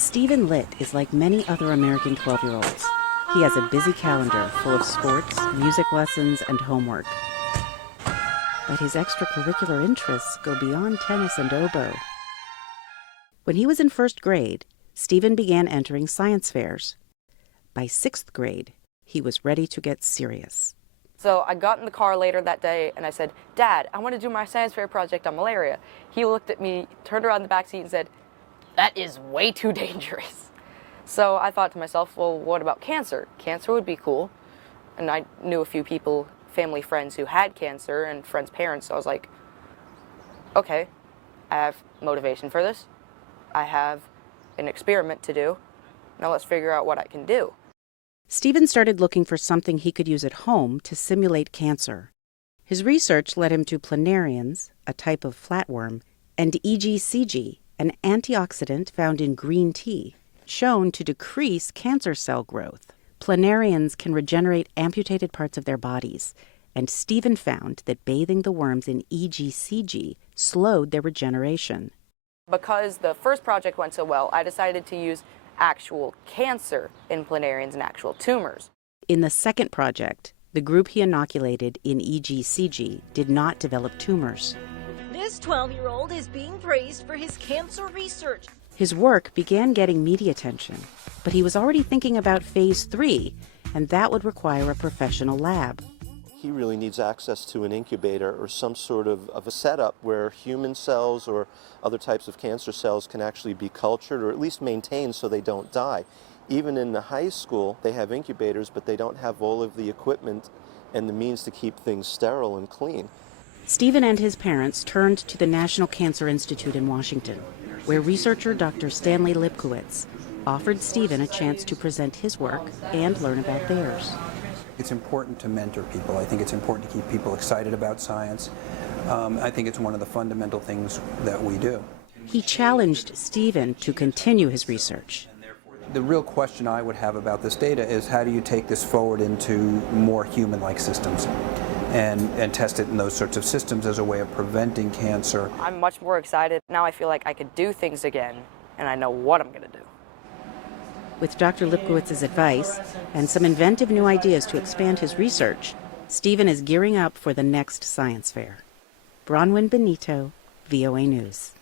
Stephen Litt is like many other American 12-year-olds. He has a busy calendar full of sports, music lessons, and homework. But his extracurricular interests go beyond tennis and oboe. When he was in first grade, Stephen began entering science fairs. By sixth grade, he was ready to get serious. So I got in the car later that day and I said, "Dad, I want to do my science fair project on malaria." He looked at me, turned around in the back seat and said, "That is way too dangerous." So I thought to myself, well, what about cancer? Cancer would be cool. And I knew a few people, family friends who had cancer and friends' parents, so I was like, okay, I have motivation for this. I have an experiment to do. Now let's figure out what I can do. Stephen started looking for something he could use at home to simulate cancer. His research led him to planarians, a type of flatworm, and EGCG, an antioxidant found in green tea, shown to decrease cancer cell growth. Planarians can regenerate amputated parts of their bodies, and Stephen found that bathing the worms in EGCG slowed their regeneration. Because the first project went so well, I decided to use actual cancer in planarians and actual tumors. In the second project, the group he inoculated in EGCG did not develop tumors. This 12-year-old is being praised for his cancer research. His work began getting media attention, but he was already thinking about phase 3, and that would require a professional lab. He really needs access to an incubator or some sort of a setup where human cells or other types of cancer cells can actually be cultured or at least maintained so they don't die. Even in the high school, they have incubators, but they don't have all of the equipment and the means to keep things sterile and clean. Stephen and his parents turned to the National Cancer Institute in Washington, where researcher Dr. Stanley Lipkowitz offered Stephen a chance to present his work and learn about theirs. It's important to mentor people. I think it's important to keep people excited about science. I think it's one of the fundamental things that we do. He challenged Stephen to continue his research. The real question I would have about this data is how do you take this forward into more human-like systems and test it in those sorts of systems as a way of preventing cancer. I'm much more excited. Now I feel like I could do things again, and I know what I'm going to do. With Dr. Lipkowitz's advice and some inventive new ideas to expand his research, Stephen is gearing up for the next science fair. Bronwyn Benito, VOA News.